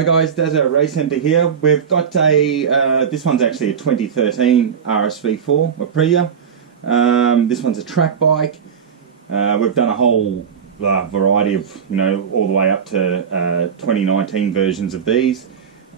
Hi guys, Desert Race Centre here. We've got a, this one's actually a 2013 Rsv4 Aprilia. This one's a track bike. We've done a whole variety of, all the way up to 2019 versions of these.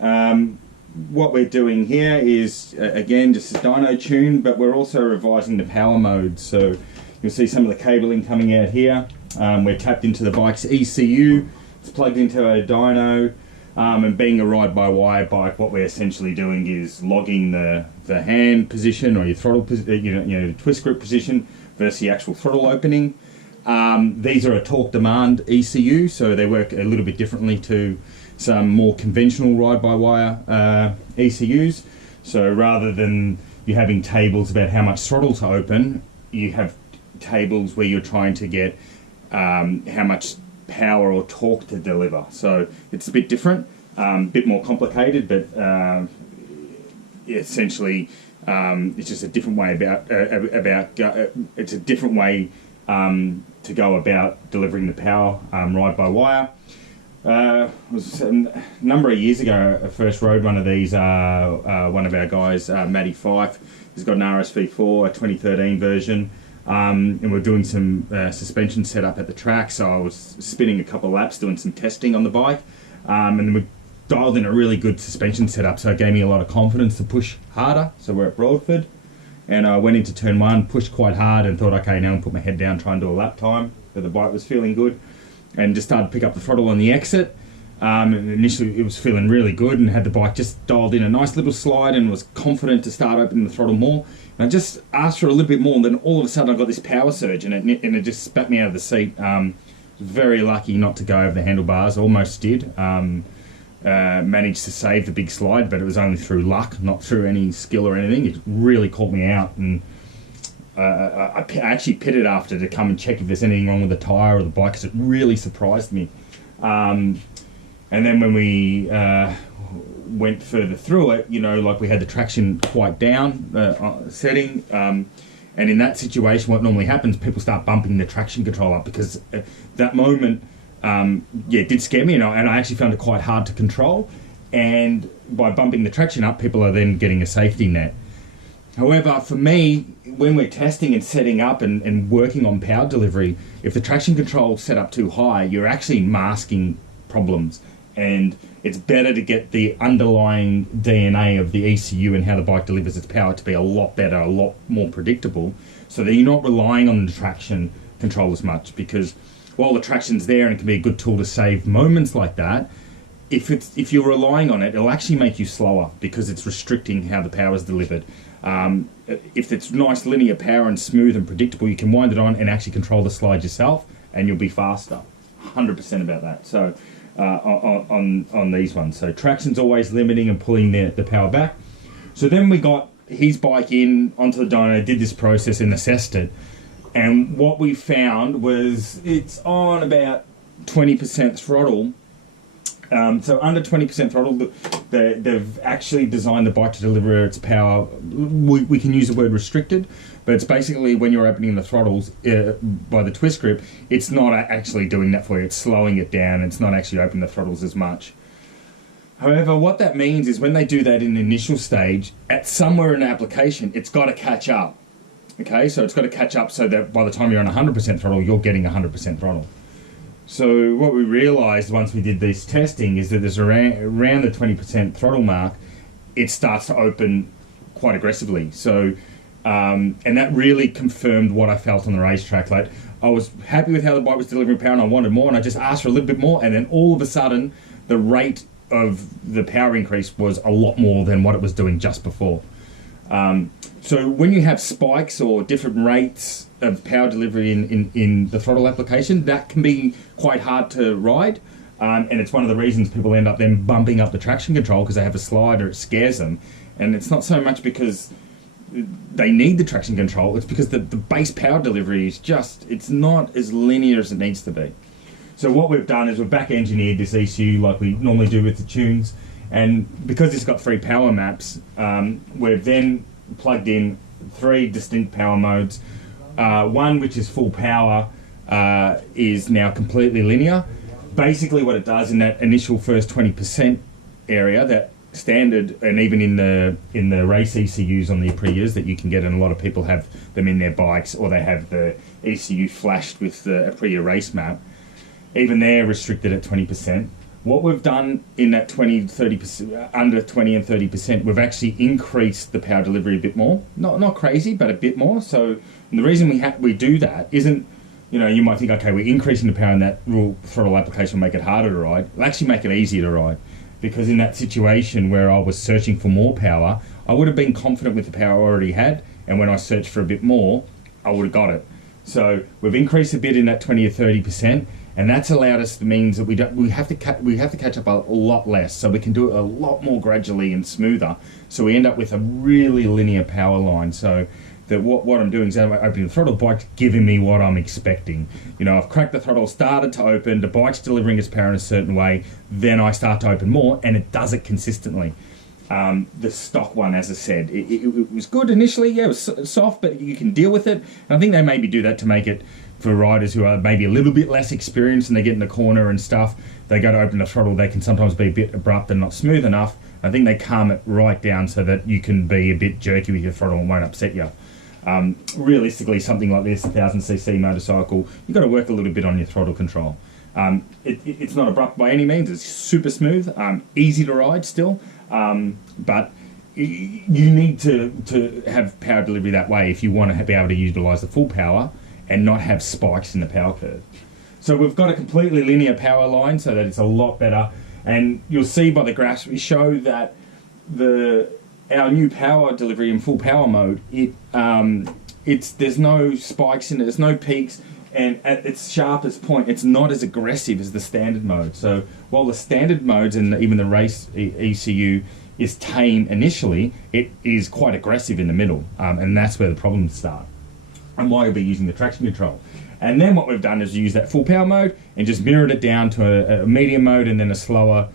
What we're doing here is, again, just a dyno tune, but we're also revising the power mode. So you'll see some of the cabling coming out here. We're tapped into the bike's ECU. It's plugged into a dyno. And being a ride-by-wire bike, what we're essentially doing is logging the hand position or your throttle, twist grip position versus the actual throttle opening. These are a torque demand ECU, so they work a little bit differently to some more conventional ride-by-wire ECUs. So rather than you having tables about how much throttle to open, you have tables where you're trying to get how much power or torque to deliver. So it's a bit different, a bit more complicated, but essentially it's just a different way it's a different way to go about delivering the power ride by wire. It was a number of years ago I first rode one of these. One of our guys, Matty Fife, has got an Rsv4, a 2013 version. And we're doing some suspension setup at the track, so I was spinning a couple of laps doing some testing on the bike, and we dialed in a really good suspension setup, so it gave me a lot of confidence to push harder. So we're at Broadford, and I went into turn one, pushed quite hard, and thought, okay, now I'll put my head down, try and do a lap time. But the bike was feeling good, and just started to pick up the throttle on the exit. And initially it was feeling really good, and had the bike just dialed in a nice little slide and was confident to start opening the throttle more. And I just asked for a little bit more, and then all of a sudden I got this power surge, and it just spat me out of the seat. Very lucky not to go over the handlebars, almost did. Managed to save the big slide, but it was only through luck, not through any skill or anything. It really caught me out, and I actually pitted after to come and check if there's anything wrong with the tyre or the bike, because it really surprised me. And then when we went further through it, like we had the traction quite down setting, and in that situation what normally happens, people start bumping the traction control up, because that moment, it did scare me, and I actually found it quite hard to control, and by bumping the traction up, people are then getting a safety net. However, for me, when we're testing and setting up and working on power delivery, if the traction control is set up too high, you're actually masking problems. And it's better to get the underlying DNA of the ECU and how the bike delivers its power to be a lot better, a lot more predictable, so that you're not relying on the traction control as much. Because while the traction's there and it can be a good tool to save moments like that, if you're relying on it, it'll actually make you slower, because it's restricting how the power is delivered. If it's nice linear power and smooth and predictable, you can wind it on and actually control the slide yourself, and you'll be faster. 100% about that. So on these ones, so traction's always limiting and pulling the power back. So then we got his bike in onto the dyno, did this process and assessed it, and what we found was it's on about 20% throttle. So under 20% throttle, they've actually designed the bike to deliver its power. We can use the word restricted, but it's basically when you're opening the throttles by the twist grip, it's not actually doing that for you. It's slowing it down. It's not actually opening the throttles as much. However, what that means is when they do that in the initial stage, at somewhere in the application, it's got to catch up. Okay, so it's got to catch up so that by the time you're on 100% throttle, you're getting 100% throttle. So what we realised once we did this testing is that there's around the 20% throttle mark, it starts to open quite aggressively. So, and that really confirmed what I felt on the racetrack. Like, I was happy with how the bike was delivering power, and I wanted more, and I just asked for a little bit more, and then all of a sudden, the rate of the power increase was a lot more than what it was doing just before. So when you have spikes or different rates of power delivery in the throttle application, that can be quite hard to ride, and it's one of the reasons people end up then bumping up the traction control, because they have a slide or it scares them. And it's not so much because they need the traction control, it's because the base power delivery is just, it's not as linear as it needs to be. So what we've done is we've back engineered this ECU like we normally do with the tunes, and because it's got 3 power maps, we've then plugged in 3 distinct power modes. One which is full power is now completely linear. Basically what it does in that initial first 20% area that standard, and even in the race ECUs on the Aprilias that you can get, and a lot of people have them in their bikes, or they have the ECU flashed with the Aprilia race map, even they're restricted at 20%. What we've done in that 20-30%, under 20 and 30%, we've actually increased the power delivery a bit more. Not crazy, but a bit more. So the reason we do that isn't, you might think, okay, we're increasing the power, and that will throttle application will make it harder to ride. It'll actually make it easier to ride, because in that situation where I was searching for more power, I would have been confident with the power I already had, and when I searched for a bit more, I would have got it. So we've increased a bit in that 20 or 30%. And that's allowed us, means that we have to catch up a lot less, so we can do it a lot more gradually and smoother. So we end up with a really linear power line. So that what I'm doing is I'm opening the throttle, the bike's giving me what I'm expecting. I've cracked the throttle, started to open, the bike's delivering its power in a certain way, then I start to open more, and it does it consistently. The stock one, as I said, it was good initially. Yeah, it was soft, but you can deal with it. And I think they maybe do that to make it, for riders who are maybe a little bit less experienced and they get in the corner and stuff, they go to open the throttle, they can sometimes be a bit abrupt and not smooth enough. I think they calm it right down so that you can be a bit jerky with your throttle and won't upset you. Realistically, something like this, 1000cc motorcycle, you've got to work a little bit on your throttle control. It's not abrupt by any means, it's super smooth, easy to ride still, but you need to have power delivery that way if you want to be able to utilise the full power and not have spikes in the power curve. So we've got a completely linear power line so that it's a lot better, and you'll see by the graphs we show that our new power delivery in full power mode, there's no spikes in it, there's no peaks, and at its sharpest point it's not as aggressive as the standard mode. So while the standard modes and even the race ECU is tame initially, it is quite aggressive in the middle, and that's where the problems start, and why you'll be using the traction control. And then what we've done is use that full power mode and just mirrored it down to a medium mode, and then a slower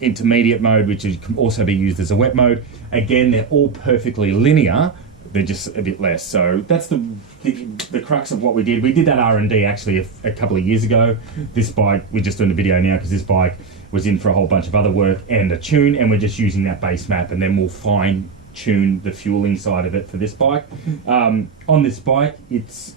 intermediate mode, which can also be used as a wet mode. Again, they're all perfectly linear, they're just a bit less. So that's the crux of what we did. We did that R&D actually a couple of years ago. This bike, we're just doing the video now because this bike was in for a whole bunch of other work and a tune, and we're just using that base map, and then we'll fine tune the fueling side of it for this bike. On this bike, it's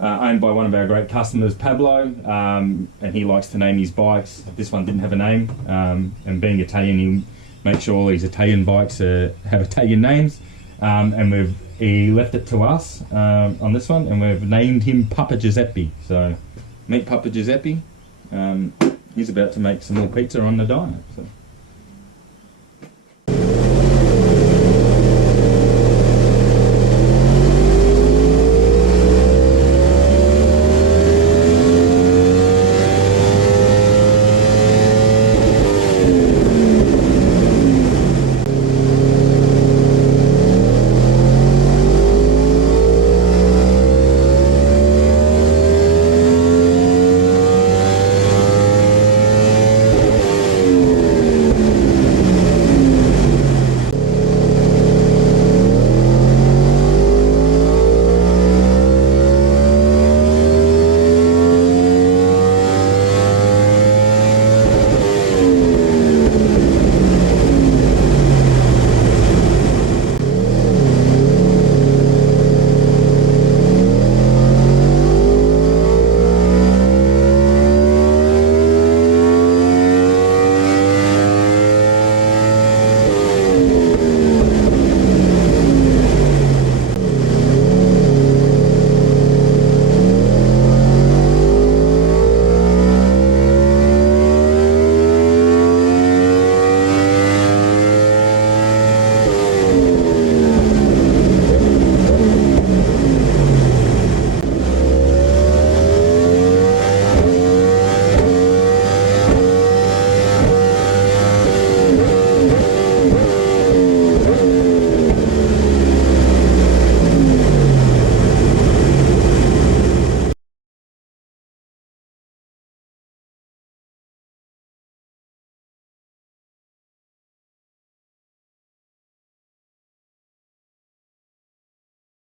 owned by one of our great customers, Pablo, and he likes to name his bikes. This one didn't have a name, and being Italian, he makes sure all these Italian bikes have Italian names, and he left it to us on this one, and we've named him Papa Giuseppe. So meet Papa Giuseppe. He's about to make some more pizza on the dyno. So.